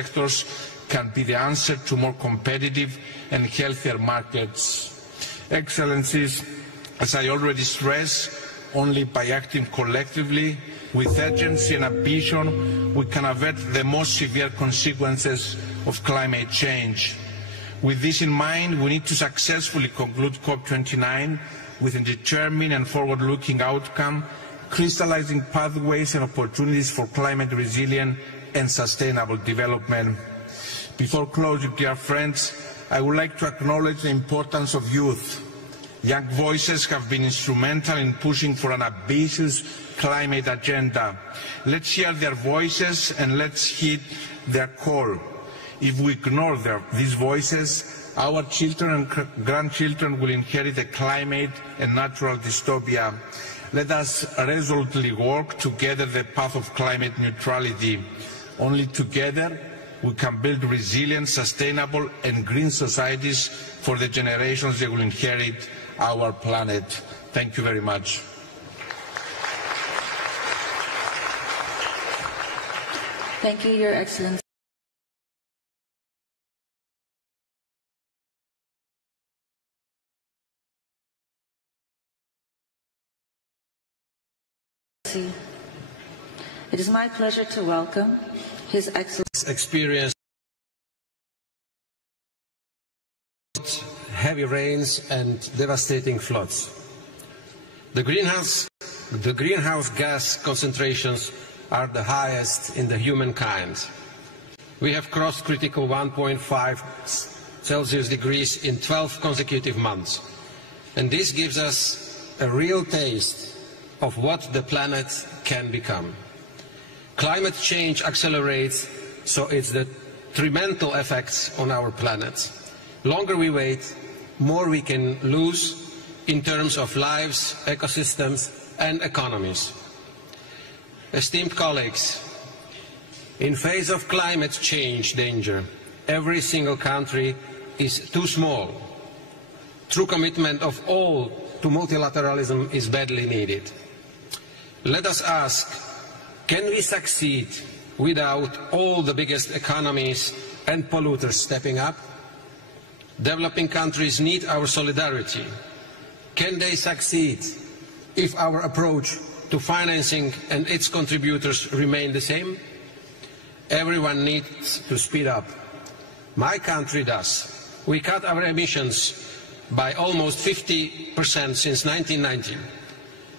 sectors can be the answer to more competitive and healthier markets. Excellencies, as I already stressed, only by acting collectively with urgency and ambition we can avert the most severe consequences of climate change. With this in mind, we need to successfully conclude COP29 with a determined and forward-looking outcome, crystallizing pathways and opportunities for climate resilient and sustainable development. Before closing, dear friends, I would like to acknowledge the importance of youth. Young voices have been instrumental in pushing for an ambitious climate agenda. Let's hear their voices and let's heed their call. If we ignore these voices, our children and grandchildren will inherit a climate and natural dystopia. Let us resolutely walk together the path of climate neutrality. Only together we can build resilient, sustainable and green societies for the generations that will inherit our planet. Thank you very much. Thank you, Your Excellency. It is my pleasure to welcome His Excellency. Experience heavy rains and devastating floods. The greenhouse gas concentrations are the highest in the humankind. We have crossed critical 1.5 Celsius degrees in 12 consecutive months. And this gives us a real taste of what the planet can become. Climate change accelerates, so it's the detrimental effects on our planet. Longer we wait, more we can lose in terms of lives, ecosystems and economies. Esteemed colleagues, in face of climate change danger, every single country is too small. True commitment of all to multilateralism is badly needed. Let us ask, can we succeed without all the biggest economies and polluters stepping up? Developing countries need our solidarity. Can they succeed if our approach to financing and its contributors remain the same? Everyone needs to speed up. My country does. We cut our emissions by almost 50% since 1990.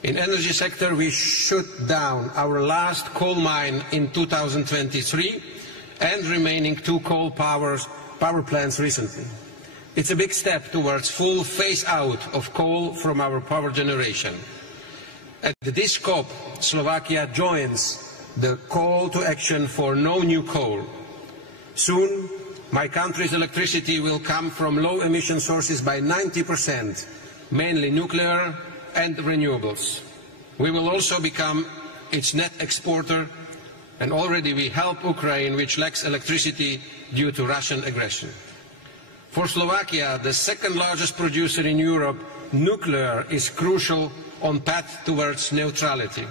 In the energy sector, we shut down our last coal mine in 2023 and remaining 2 coal power plants recently. It's a big step towards full phase-out of coal from our power generation. At this COP, Slovakia joins the call to action for no new coal. Soon, my country's electricity will come from low-emission sources by 90%, mainly nuclear and renewables. We will also become its net exporter, and already we help Ukraine, which lacks electricity due to Russian aggression. For Slovakia, the second largest producer in Europe, nuclear is crucial on path towards neutrality.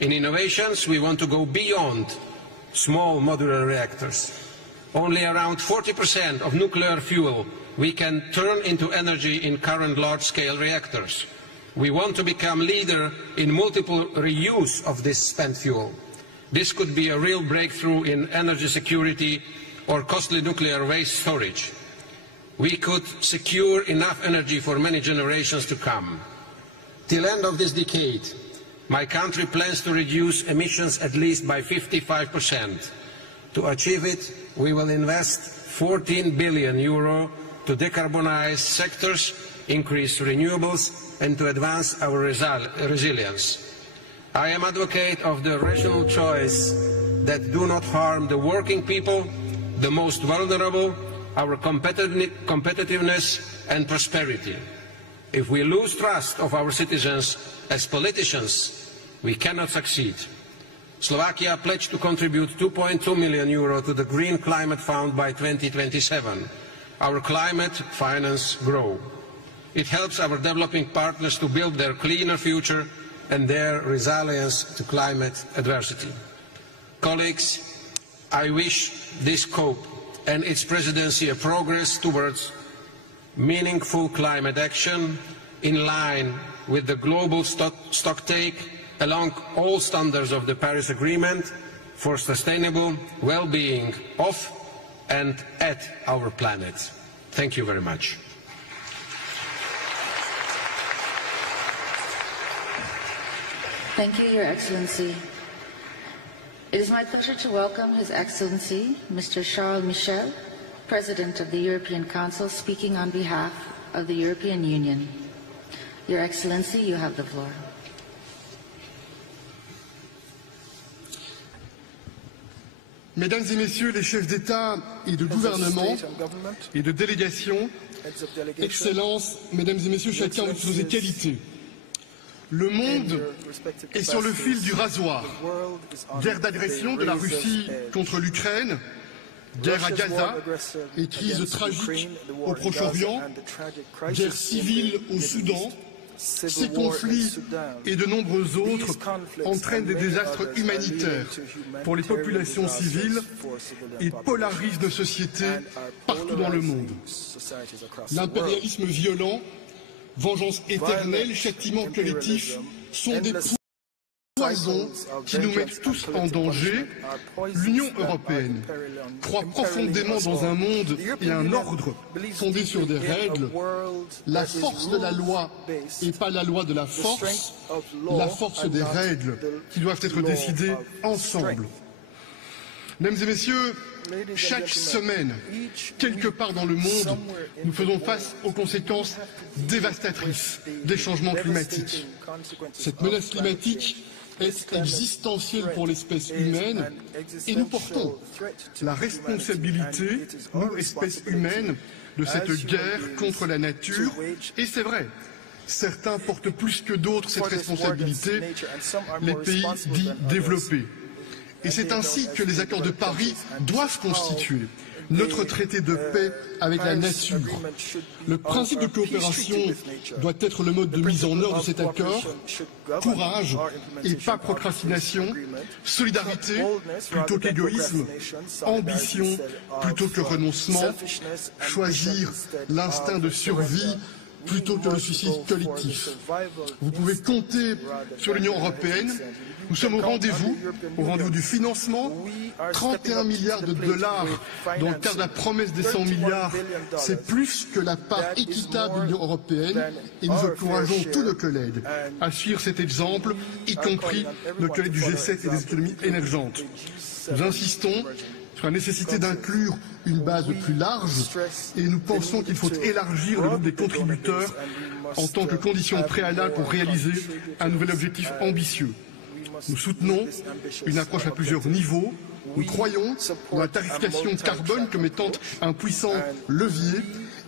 In innovations, we want to go beyond small modular reactors. Only around 40% of nuclear fuel we can turn into energy in current large-scale reactors. We want to become leader in multiple reuse of this spent fuel. This could be a real breakthrough in energy security or costly nuclear waste storage. We could secure enough energy for many generations to come. Till the end of this decade, my country plans to reduce emissions at least by 55%. To achieve it, we will invest €14 billion to decarbonize sectors, increase renewables, and to advance our resilience. I am an advocate of the rational choice that do not harm the working people, the most vulnerable, our competitiveness and prosperity. If we lose trust of our citizens as politicians, we cannot succeed. Slovakia pledged to contribute €2.2 million to the Green Climate Fund by 2027. Our climate finance grow. It helps our developing partners to build their cleaner future and their resilience to climate adversity. Colleagues, I wish this COP and its presidency a progress towards meaningful climate action in line with the global stocktake along all standards of the Paris Agreement for sustainable well-being of and at our planet. Thank you very much. Thank you, Your Excellency. It is my pleasure to welcome His Excellency, Mr. Charles Michel, President of the European Council, speaking on behalf of the European Union. Your Excellency, you have the floor. Mesdames et Messieurs les chefs d'État et de gouvernement et de délégation, Excellences, Mesdames et Messieurs, chacun de vos qualités. Le monde est sur le fil du rasoir. Guerre d'agression de la Russie contre l'Ukraine, guerre à Gaza et crise tragique au Proche-Orient, guerre civile au Soudan. Ces conflits et de nombreux autres entraînent des désastres humanitaires pour les populations civiles et polarisent nos sociétés partout dans le monde. L'impérialisme violent, vengeance éternelle, châtiment collectif sont des poisons qui nous mettent tous en danger. L'Union européenne croit profondément dans un monde et un ordre fondés sur des règles. La force de la loi et pas la loi de la force des règles qui doivent être décidées ensemble. Mesdames et messieurs, chaque semaine, quelque part dans le monde, nous faisons face aux conséquences dévastatrices des changements climatiques. Cette menace climatique est existentielle pour l'espèce humaine et nous portons la responsabilité, nous, espèces humaines, de cette guerre contre la nature. Et c'est vrai, certains portent plus que d'autres cette responsabilité, les pays dits développés. Et c'est ainsi que les accords de Paris doivent constituer notre traité de paix avec la nature. Le principe de coopération doit être le mode de mise en œuvre de cet accord. Courage et pas procrastination, solidarité plutôt qu'égoïsme, ambition plutôt que renoncement, choisir l'instinct de survie plutôt que le suicide collectif. Vous pouvez compter sur l'Union européenne. Nous sommes au rendez-vous du financement. 31 milliards de dollars dans le cadre de la promesse des 100 milliards, c'est plus que la part équitable de l'Union européenne et nous encourageons tous nos collègues à suivre cet exemple, y compris nos collègues du G7 et des économies émergentes. Nous insistons sur la nécessité d'inclure une base plus large et nous pensons qu'il faut élargir le groupe des contributeurs en tant que condition préalable pour réaliser un nouvel objectif ambitieux. Nous soutenons une approche à plusieurs niveaux. Nous croyons dans la tarification carbone comme étant un puissant levier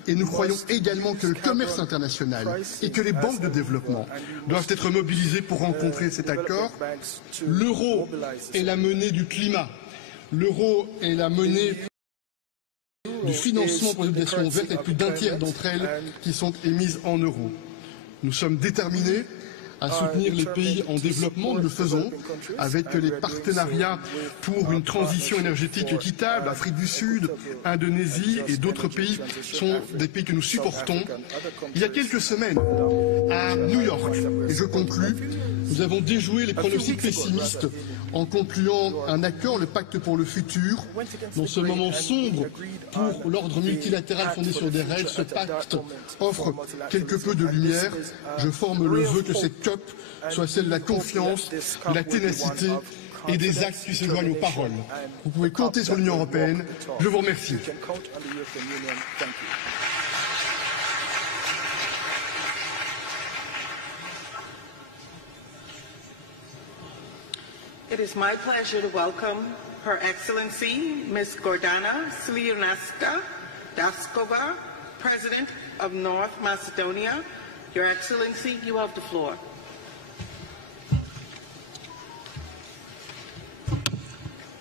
et nous croyons également que le commerce international et que les banques de développement doivent être mobilisées pour rencontrer cet accord. L'euro est la monnaie du climat. L'euro est la monnaie du financement pour les obligations vertes avec plus d'un tiers d'entre elles qui sont émises en euros. Nous sommes déterminés à soutenir les pays en développement. Nous le faisons avec les partenariats pour une transition énergétique équitable. Afrique du Sud, Indonésie et d'autres pays sont des pays que nous supportons. Il y a quelques semaines, à New York, et je conclus, nous avons déjoué les pronostics pessimistes en concluant un accord, le pacte pour le futur. Dans ce moment sombre pour l'ordre multilatéral fondé sur des règles, ce pacte offre quelque peu de lumière. Je forme le vœu que cette COP soit celle de la confiance, de la ténacité et des actes qui s'éloignent aux paroles. Vous pouvez compter sur l'Union européenne. Je vous remercie. It is my pleasure to welcome Her Excellency Ms. Gordana Țiulianska-Dascova, President of North Macedonia. Your Excellency, you have the floor.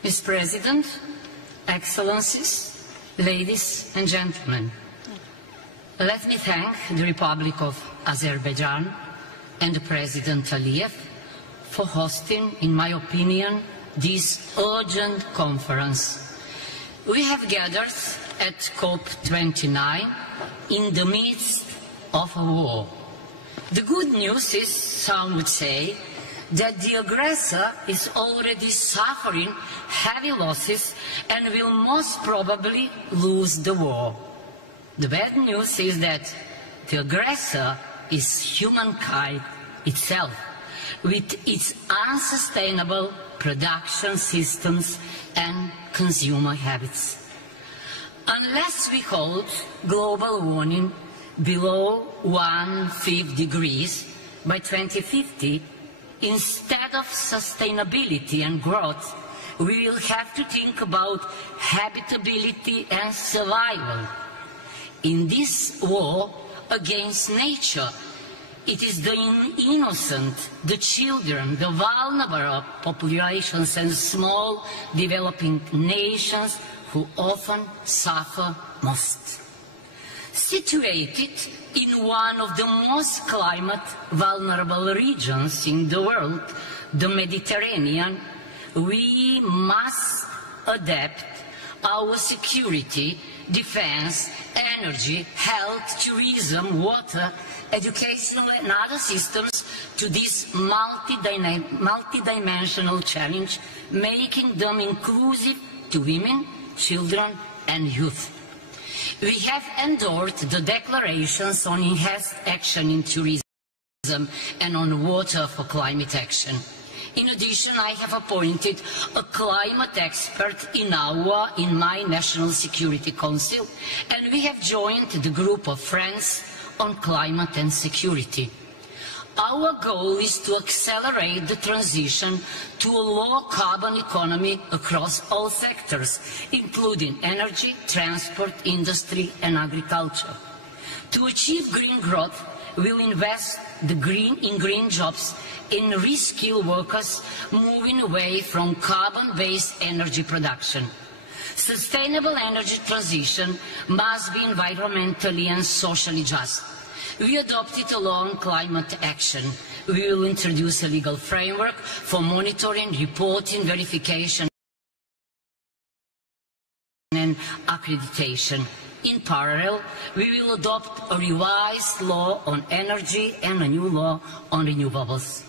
Mr. President, Excellencies, ladies and gentlemen, let me thank the Republic of Azerbaijan and President Aliyev for hosting, in my opinion, this urgent conference. We have gathered at COP29 in the midst of a war. The good news is, some would say, that the aggressor is already suffering heavy losses and will most probably lose the war. The bad news is that the aggressor is humankind itself, with its unsustainable production systems and consumer habits. Unless we hold global warming below 1.5 degrees by 2050, instead of sustainability and growth, we will have to think about habitability and survival. In this war against nature, it is the innocent, the children, the vulnerable populations and small developing nations who often suffer most. Situated in one of the most climate vulnerable regions in the world, the Mediterranean, we must adapt our security, defense, energy, health, tourism, water, educational and other systems to this multidimensional challenge, making them inclusive to women, children and youth. We have endorsed the declarations on enhanced action in tourism and on water for climate action. In addition, I have appointed a climate expert in my National Security Council, and we have joined the group of friends on climate and security. Our goal is to accelerate the transition to a low-carbon economy across all sectors, including energy, transport, industry and agriculture. To achieve green growth, we'll invest in green jobs, in reskill workers, moving away from carbon-based energy production. Sustainable energy transition must be environmentally and socially just. We adopted a long climate action. We will introduce a legal framework for monitoring, reporting, verification and accreditation. In parallel, we will adopt a revised law on energy and a new law on renewables.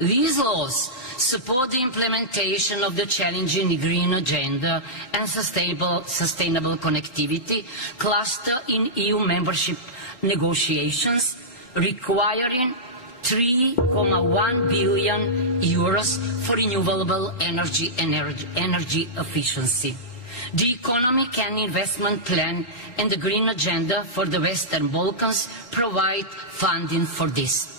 These laws support the implementation of the challenging green agenda and sustainable connectivity cluster in EU membership negotiations, requiring €3.1 billion for renewable energy and energy efficiency. The Economic and Investment Plan and the Green Agenda for the Western Balkans provide funding for this.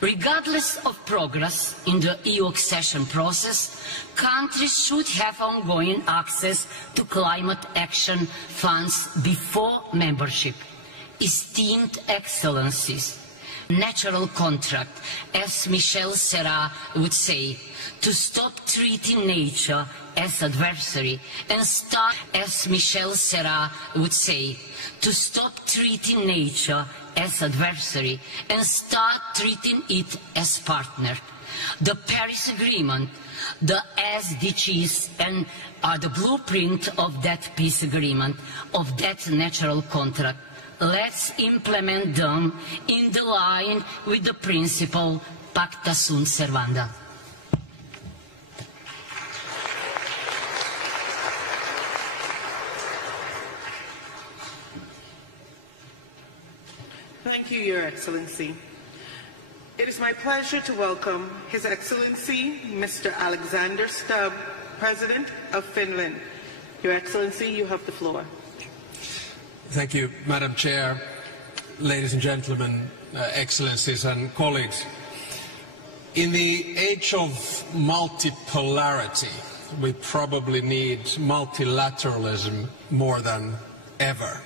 Regardless of progress in the EU accession process, countries should have ongoing access to climate action funds before membership. Esteemed Excellencies, natural contract, as 𝗦𝗧𝗓𝗏 would say, to stop treating nature as adversary and start, as 𝗦𝗧𝗓𝗏 would say, to stop treating nature as adversary and start treating it as partner. The Paris Agreement, the SDGs and are the blueprint of that peace agreement, of that natural contract. Let's implement them in the line with the principle Pacta sunt servanda. Thank you, Your Excellency. It is my pleasure to welcome His Excellency, Mr. Alexander Stubb, President of Finland. Your Excellency, you have the floor. Thank you, Madam Chair, ladies and gentlemen, Excellencies and colleagues. In the age of multipolarity, we probably need multilateralism more than ever.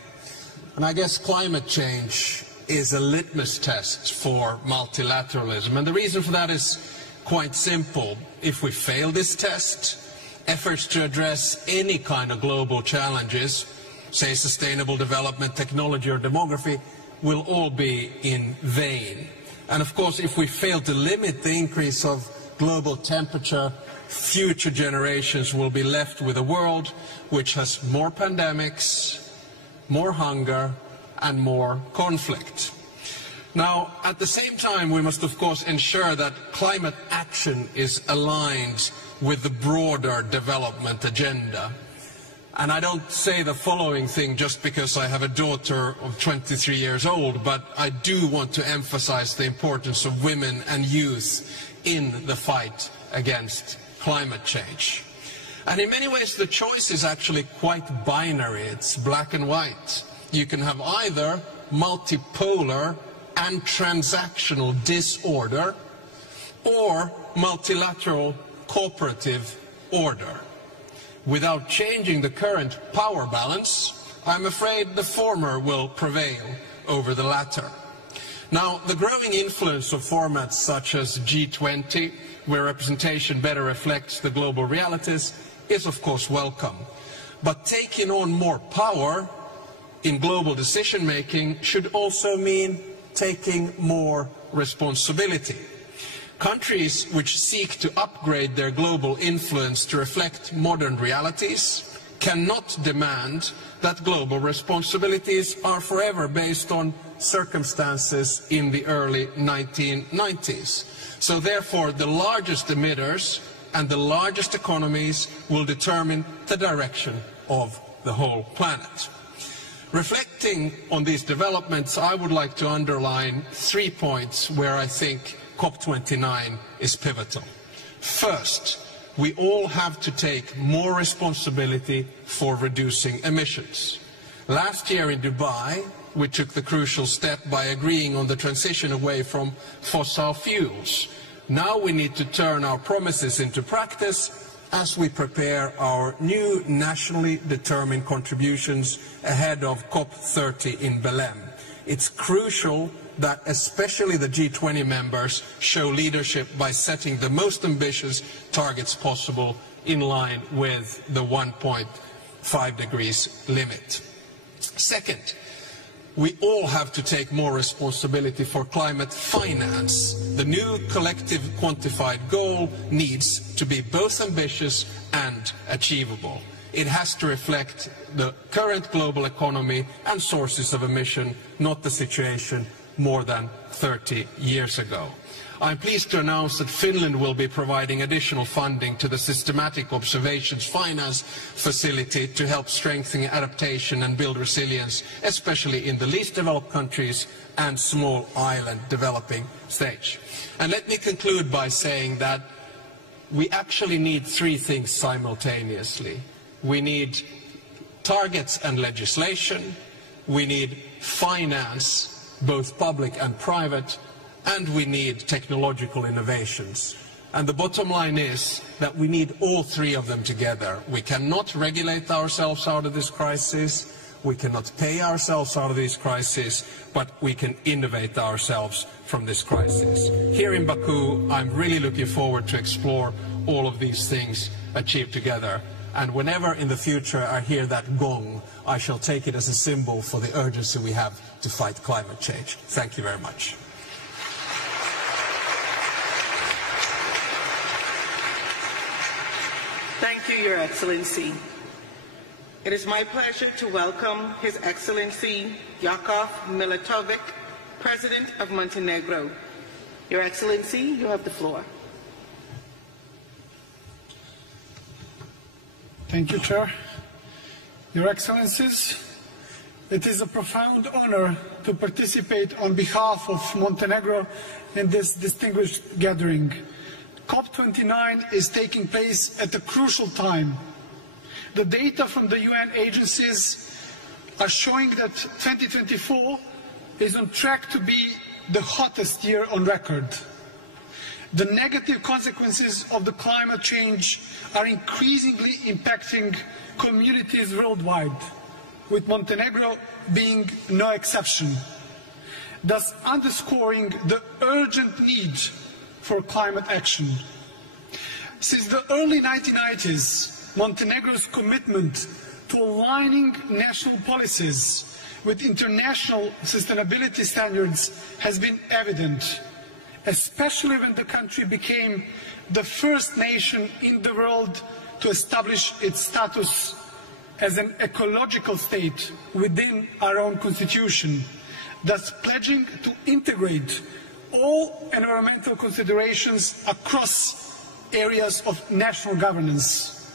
And I guess climate change is a litmus test for multilateralism. And the reason for that is quite simple. If we fail this test, efforts to address any kind of global challenges, say sustainable development, technology or demography, will all be in vain. And of course, if we fail to limit the increase of global temperature, future generations will be left with a world which has more pandemics, more hunger, and more conflict. Now, at the same time, we must of course ensure that climate action is aligned with the broader development agenda. And I don't say the following thing just because I have a daughter of 23 years old, but I do want to emphasize the importance of women and youth in the fight against climate change. And in many ways the choice is actually quite binary. It's black and white. You can have either multipolar and transactional disorder or multilateral cooperative order. Without changing the current power balance, I'm afraid the former will prevail over the latter. Now, the growing influence of formats such as G20, where representation better reflects the global realities, is of course welcome. But taking on more power in global decision-making should also mean taking more responsibility. Countries which seek to upgrade their global influence to reflect modern realities cannot demand that global responsibilities are forever based on circumstances in the early 1990s. So therefore, the largest emitters and the largest economies will determine the direction of the whole planet. Reflecting on these developments, I would like to underline 3 points where I think COP29 is pivotal. First, we all have to take more responsibility for reducing emissions. Last year in Dubai, we took the crucial step by agreeing on the transition away from fossil fuels. Now we need to turn our promises into practice as we prepare our new nationally determined contributions ahead of COP30 in Belém. It's crucial that especially the G20 members show leadership by setting the most ambitious targets possible in line with the 1.5 degrees limit. Second, we all have to take more responsibility for climate finance. The new collective quantified goal needs to be both ambitious and achievable. It has to reflect the current global economy and sources of emission, not the situation more than 30 years ago. I'm pleased to announce that Finland will be providing additional funding to the Systematic Observations Finance Facility to help strengthen adaptation and build resilience, especially in the least developed countries and small island developing stage. And let me conclude by saying that we actually need 3 things simultaneously. We need targets and legislation, we need finance, both public and private, and we need technological innovations. And the bottom line is that we need all 3 of them together. We cannot regulate ourselves out of this crisis, we cannot pay ourselves out of this crisis, but we can innovate ourselves from this crisis. Here in Baku, I'm really looking forward to explore all of these things achieved together. And whenever in the future I hear that gong, I shall take it as a symbol for the urgency we have to fight climate change. Thank you very much. Thank you, Your Excellency. It is my pleasure to welcome His Excellency 𝗥𝗡𝗦𝗏, President of Montenegro. Your Excellency, you have the floor. Thank you, Chair. Your Excellencies, it is a profound honor to participate on behalf of Montenegro in this distinguished gathering. COP29 is taking place at a crucial time. The data from the UN agencies are showing that 2024 is on track to be the hottest year on record. The negative consequences of the climate change are increasingly impacting communities worldwide, with Montenegro being no exception, thus underscoring the urgent need for climate action. Since the early 1990s, Montenegro's commitment to aligning national policies with international sustainability standards has been evident. especially when the country became the first nation in the world to establish its status as an ecological state within our own constitution, thus pledging to integrate all environmental considerations across areas of national governance.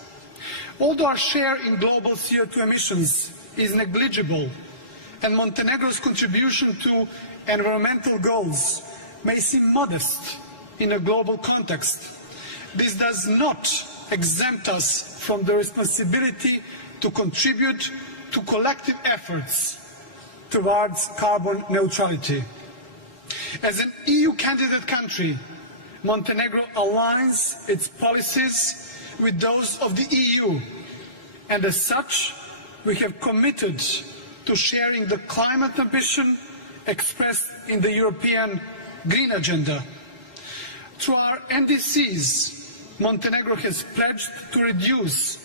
Although our share in global CO2 emissions is negligible, and Montenegro's contribution to environmental goals may seem modest in a global context, this does not exempt us from the responsibility to contribute to collective efforts towards carbon neutrality. As an EU candidate country, Montenegro aligns its policies with those of the EU, and as such, we have committed to sharing the climate ambition expressed in the European Green Agenda. Through our NDCs, Montenegro has pledged to reduce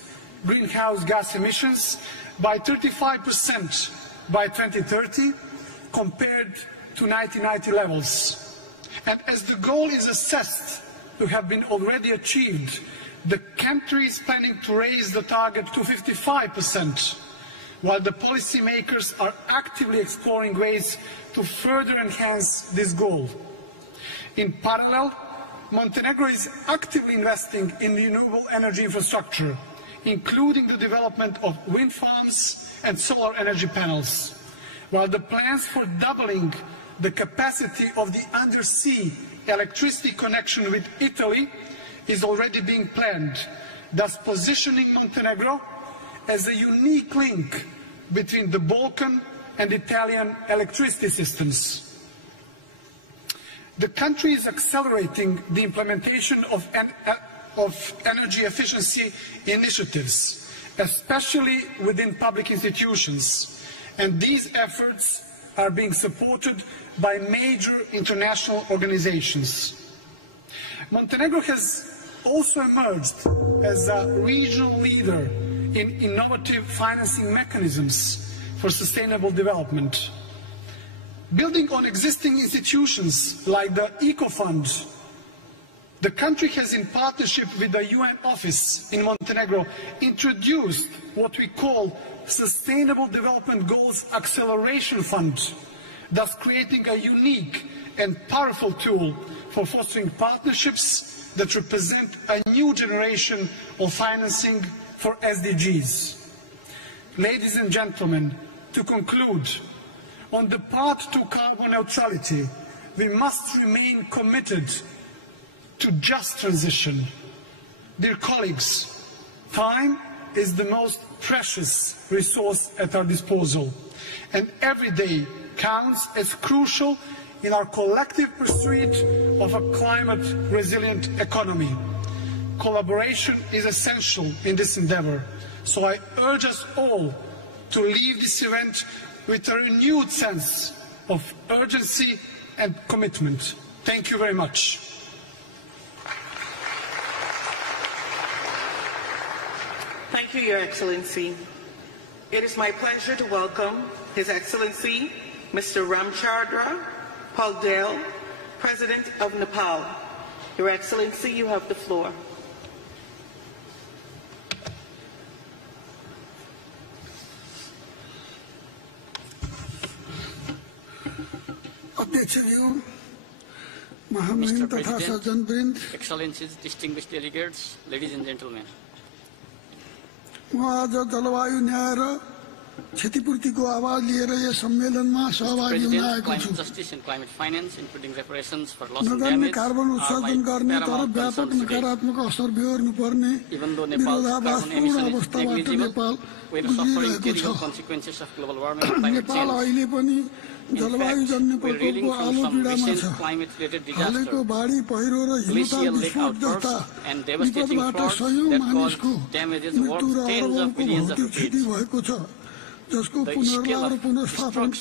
greenhouse gas emissions by 35% by 2030 compared to 1990 levels. And as the goal is assessed to have been already achieved, the country is planning to raise the target to 55%, while the policymakers are actively exploring ways to further enhance this goal. In parallel, Montenegro is actively investing in renewable energy infrastructure, including the development of wind farms and solar energy panels, while the plans for doubling the capacity of the undersea electricity connection with Italy is already being planned, thus positioning Montenegro as a unique link between the Balkan and Italian electricity systems. The country is accelerating the implementation of energy efficiency initiatives, especially within public institutions, and these efforts are being supported by major international organizations. Montenegro has also emerged as a regional leader in innovative financing mechanisms for sustainable development. Building on existing institutions like the Eco Fund, the country has, in partnership with the UN office in Montenegro, introduced what we call Sustainable Development Goals Acceleration Fund, thus creating a unique and powerful tool for fostering partnerships that represent a new generation of financing for SDGs. Ladies and gentlemen, to conclude, on the path to carbon neutrality, we must remain committed to just transition. Dear colleagues, time is the most precious resource at our disposal, and every day counts as crucial in our collective pursuit of a climate-resilient economy. Collaboration is essential in this endeavor, so I urge us all to leave this event with a renewed sense of urgency and commitment. Thank you very much. Thank you, Your Excellency. It is my pleasure to welcome His Excellency Mr. 𝗦𝗧𝗔𝗟𝗓𝗡𝗠𝗟, President of Nepal. Your Excellency, you have the floor. Mr. President, Excellencies, distinguished delegates, ladies and gentlemen. Climate justice and climate finance, including reparations for loss and damage, are my paramount concerns today. Even though Nepal's carbon emission is negligible, we are suffering terrible consequences of global warming and climate change. In fact, we are reeling from some recent climate-related disasters, glacial lake outbursts, and devastating floods that caused damages worth tens of billions of rupees. The scale of destruction is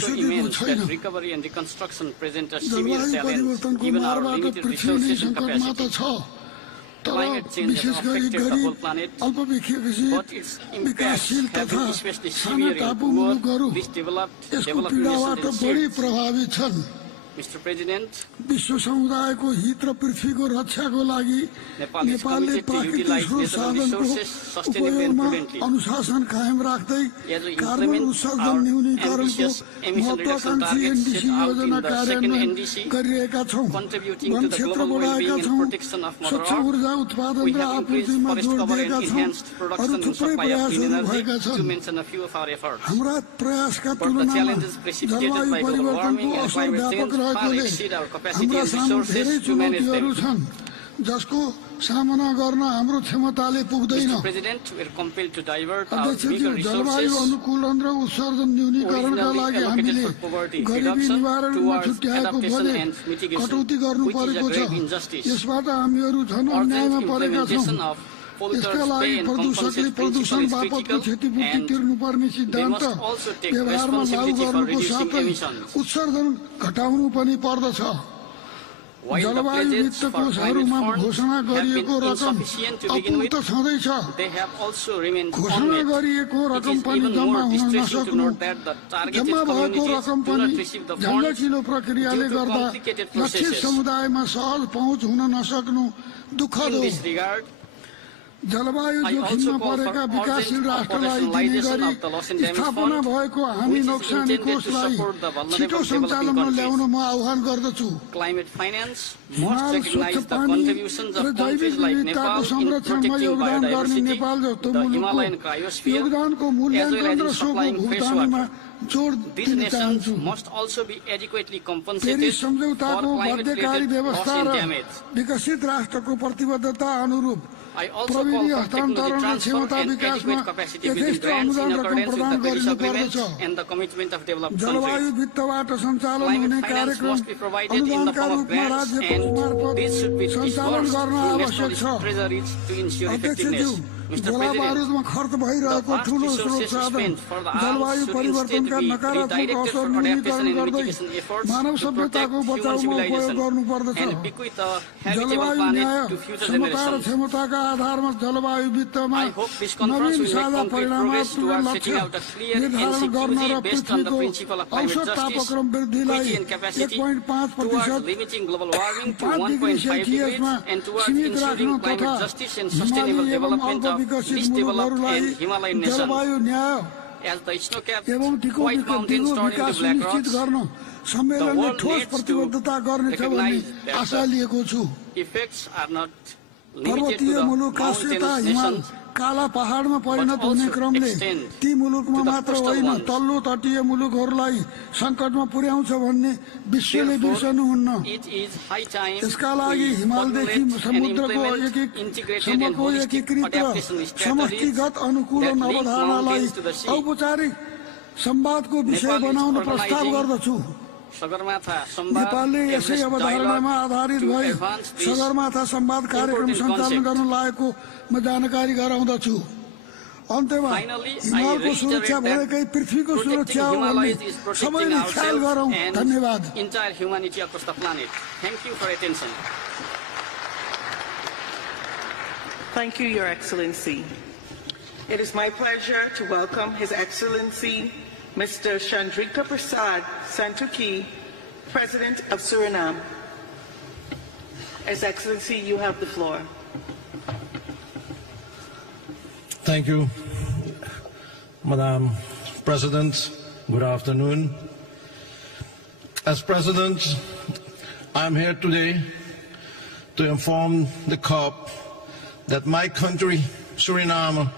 so immense that recovery and reconstruction present a severe challenge, given our limited resources and capacity. Climate change has affected the whole planet, but its impacts have been especially severe in poor, least developed, developing nations and states. Mr. President, विश्व समुदायको हित र पृथ्वीको रक्षाको लागि नेपालले प्राकृतिक स्रोत साधनको उपयोगमा अनुशासन कायम राख्दै कार्बन उत्सर्जन न्यूनीकरणको महत्त्वाकांक्षी एनडीसी योजना कार्यान्वयन गरिरहेका छौं। वन क्षेत्र बढाएका छौं, स्वच्छ ऊर्जा उत्पादन र आपूर्तिमा जोड दिएका छौं। अरु थुप्रै प्रयासहरू भएका छन्। हाम्रा प्रयासका तुलनामा जलवायु परिवर्तनको असर व्यापक रहेकोले हाम्रा सामु धेरै चुनौतीहरू छन् जसको सामना गर्न हाम्रो क्षमताले पुग्दैन। अध्यक्षज्यू, जलवायु अनुकूलन र उत्सर्जन न्यूनीकरणका लागि हामीले गरिबी निवारणमा छुट्याएको बजेट कटौती गर्नु परेको छ। यसबाट हामीहरू झन् अन्यायमा परेका छौं। यसका लागि प्रदूषकले प्रदूषण बापतको क्षतिपूर्ति तिर्नुपर्ने सिद्धान्त व्यवहारमा लागू गर्नुको साथै उत्सर्जन घटाउनु पनि पर्दछ। जलवायु वित्त कोषहरूमा घोषणा गरिएको रकम अपूर्त छँदैछ। घोषणा गरिएको रकम पनि जम्मा हुन नसक्नु, जम्मा भएको रकम पनि झन्डकिलो प्रक्रियाले गर्दा लक्षित समुदायमा सहज पहुँच हुन नसक्नु दुःखद हो। जलवायु जोखिममा परेका विकासशील राष्ट्रलाई दिने गरी स्थापना भएको हामी नोक्सानी कोषलाई छिटो सञ्चालनमा ल्याउन म आह्वान गर्दछु। हिमाल, स्वच्छ पानी र जैविक विविधताको संरक्षणमा योगदान गर्ने नेपाल जस्तो मुलुकको योगदानको मूल्याङ्कन र सोको भुक्तानीमा जोड दिन चाहन्छु। पेरिस सम्झौताको बाध्यकारी व्यवस्था र विकसित राष्ट्रको प्रतिबद्धता अनुरूप प्रविधि हस्तान्तरण र क्षमता विकासमा यथेष्ट अनुदान रकम प्रदान गरिनुपर्दछ। जलवायु वित्तबाट सञ्चालन हुने कार्यक्रम अनुदानका रूपमा राज्य मार्फत सञ्चालन गर्न आवश्यक छ। अध्यक्षज्यू, गोला बारुदमा खर्च भइरहेको ठूलो स्रोत साधन जलवायु परिवर्तनका नकारात्मक असर न्यूनीकरण गर्दै मानव सभ्यताको बचाउमा उपयोग गर्नुपर्दछ। जलवायु न्याय, समता र क्षमताका आधारमा जलवायु वित्तमा नवीन साझा परिणामात्मक लक्ष्य निर्धारण गर्न र पृथ्वीको औसत तापक्रम वृद्धिलाई 1.5% 5 डिग्री सेल्सियसमा सीमित राख्न तथा हिमाली एवं अल्प विकसित मुलुकहरूलाई जलवायु न्याय एवं टिकाउ विकास सुनिश्चित गर्न सम्मेलनले ठोस प्रतिबद्धता गर्नेछ भन्ने आशा लिएको छु। पर्वतीय मुलुक काश्यता हिमाल काला पहाडमा परिणत हुने क्रमले ती मुलुकमा मात्र होइन तल्लो तटीय मुलुकहरूलाई सङ्कटमा पुर्याउँछ भन्ने विश्वले बिर्सनुहुन्न। यसका लागि हिमालदेखि समुद्रको सम्मको एकीकृत र समष्टिगत अनुकूलन अवधारणालाई औपचारिक संवादको विषय बनाउन प्रस्ताव गर्दछु। नेपालले यसै अवधारणामा आधारित भए सगरमाथा संवाद कार्यक्रम सञ्चालन गर्न लागेको म जानकारी गराउँदछु। अन्त्यमा हिमालको सुरक्षा भनेकै पृथ्वीको सुरक्षा हो भन्ने सबैले ख्याल गरौँ। धन्यवाद। Thank you, Your Excellency. It is my pleasure to welcome His Excellency Mr. 𝗦𝗧𝗔𝗧𝗘𝗠𝗘𝗡, President of Suriname. His Excellency, you have the floor. Thank you, Madam President. Good afternoon. As President, I'm here today to inform the COP that my country, Suriname,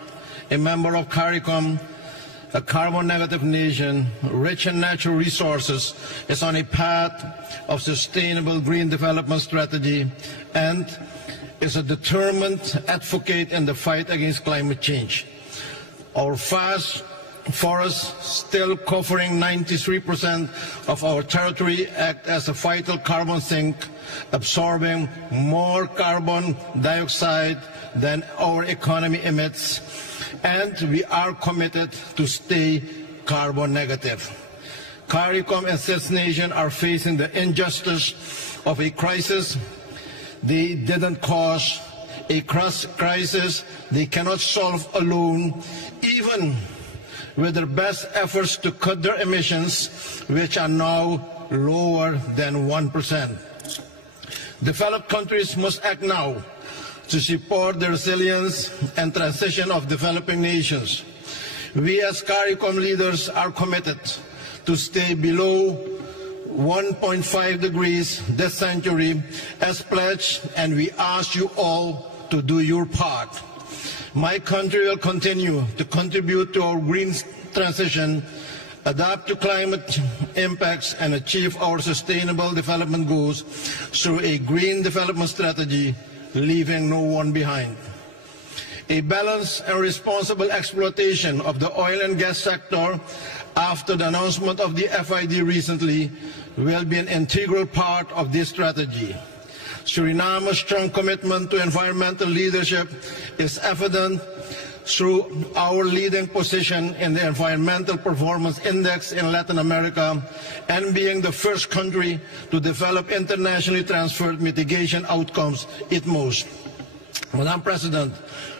a member of CARICOM, a carbon-negative nation, rich in natural resources, is on a path of sustainable green development strategy and is a determined advocate in the fight against climate change. Our vast forests, still covering 93% of our territory, act as a vital carbon sink, absorbing more carbon dioxide than our economy emits, and we are committed to stay carbon negative. CARICOM and Stvs nations are facing the injustice of a crisis they didn't cause, a crisis they cannot solve alone, even with their best efforts to cut their emissions, which are now lower than 1%. Developed countries must act now to support the resilience and transition of developing nations. We as CARICOM leaders are committed to stay below 1.5 degrees this century as pledged, and we ask you all to do your part. My country will continue to contribute to our green transition, adapt to climate impacts, and achieve our sustainable development goals through a green development strategy, leaving no one behind. A balanced and responsible exploitation of the oil and gas sector after the announcement of the FID recently will be an integral part of this strategy. Suriname's strong commitment to environmental leadership is evident through our leading position in the Environmental Performance Index in Latin America and being the first country to develop internationally transferred mitigation outcomes, 𝗦𝗧𝗔𝗍𝗔. Madam President,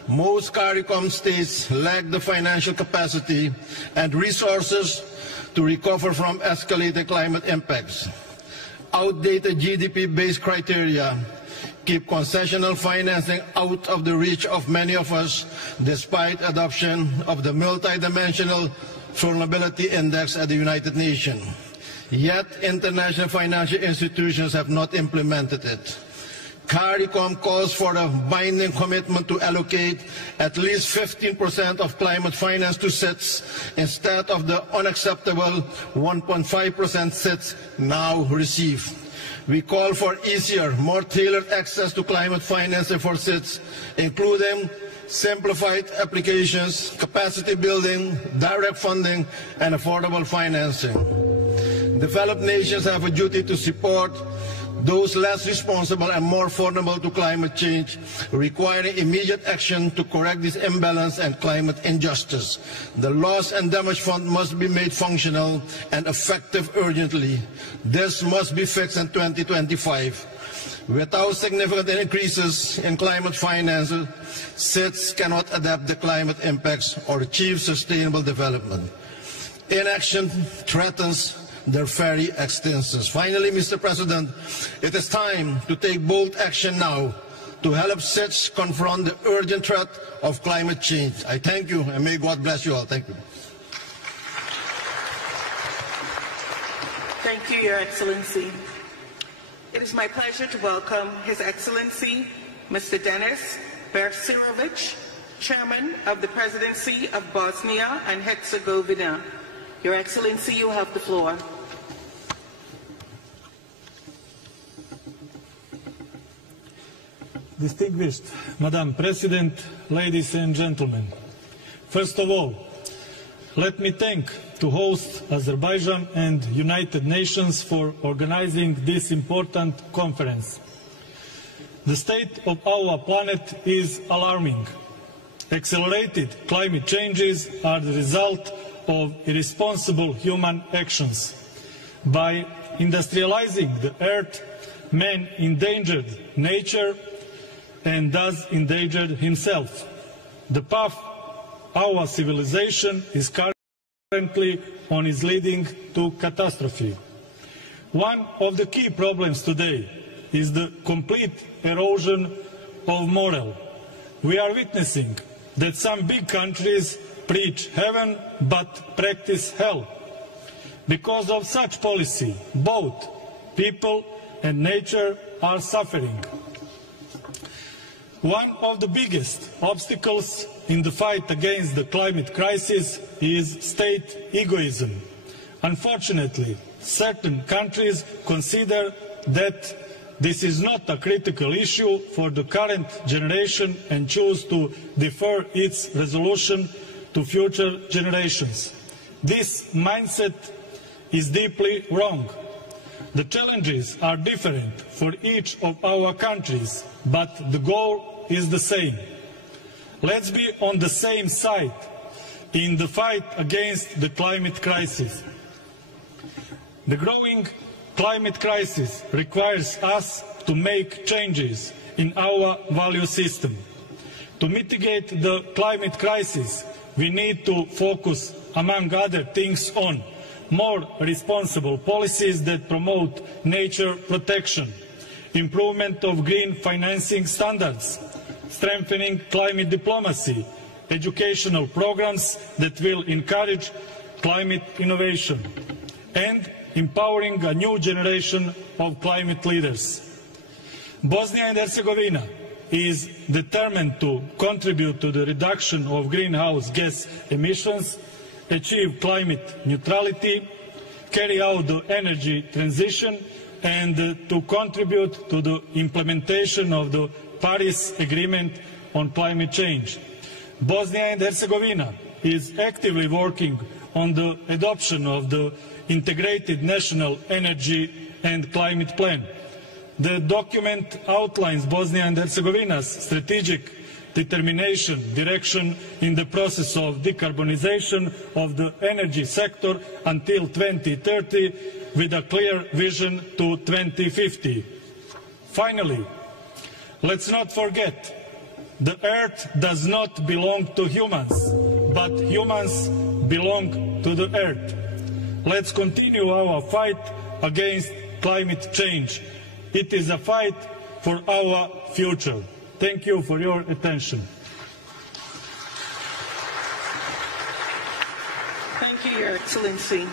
most CARICOM states lack the financial capacity and resources to recover from escalated climate impacts. Outdated GDP-based criteria keep concessional financing out of the reach of many of us, despite adoption of the multidimensional vulnerability index at the United Nations. Yet international financial institutions have not implemented it. CARICOM calls for a binding commitment to allocate at least 15% of climate finance to 𝗦𝗔s instead of the unacceptable 1.5% 𝗦𝗔s now received. We call for easier, more tailored access to climate financing for 𝗦𝗔s, including simplified applications, capacity building, direct funding, and affordable financing. Developed nations have a duty to support those less responsible and more vulnerable to climate change, requiring immediate action to correct this imbalance and climate injustice. The Loss and Damage Fund must be made functional and effective urgently. This must be fixed in 2025. Without significant increases in climate finance, 𝗦𝗔s cannot adapt the climate impacts or achieve sustainable development. Inaction threatens their very existence. Finally, Mr. President, it is time to take bold action now to help 𝗦𝗔s confront the urgent threat of climate change. I thank you, and may God bless you all. Thank you. Thank you, Your Excellency. It is my pleasure to welcome His Excellency Mr. Denis Bersirovic, Chairman of the Presidency of Bosnia and Herzegovina. Your Excellency, you have the floor. Distinguished Madam President, ladies and gentlemen, first of all, let me thank to host Azerbaijan and United Nations for organizing this important conference. The state of our planet is alarming. Accelerated climate changes are the result of irresponsible human actions. By industrializing the earth, man endangered nature and thus endangered himself. The path our civilization is currently on is leading to catastrophe. One of the key problems today is the complete erosion of morale. We are witnessing that some big countries preach heaven but practice hell. Because of such policy, both people and nature are suffering. One of the biggest obstacles in the fight against the climate crisis is state egoism. Unfortunately, certain countries consider that this is not a critical issue for the current generation and choose to defer its resolution to future generations. This mindset is deeply wrong. The challenges are different for each of our countries, but the goal is the same. Let's be on the same side in the fight against the climate crisis. The growing climate crisis requires us to make changes in our value system. To mitigate the climate crisis, we need to focus, among other things, on more responsible policies that promote nature protection, improvement of green financing standards, strengthening climate diplomacy, educational programs that will encourage climate innovation, and empowering a new generation of climate leaders. Bosnia and Herzegovina is determined to contribute to the reduction of greenhouse gas emissions, achieve climate neutrality, carry out the energy transition, and to contribute to the implementation of the Paris Agreement on climate change. Bosnia and Herzegovina is actively working on the adoption of the Integrated National Energy and Climate Plan. The document outlines Bosnia and Herzegovina's strategic determination, direction in the process of decarbonization of the energy sector until 2030, with a clear vision to 2050. Finally, let's not forget, the earth does not belong to humans, but humans belong to the earth. Let's continue our fight against climate change. It is a fight for our future. Thank you for your attention. Thank you, Your Excellency.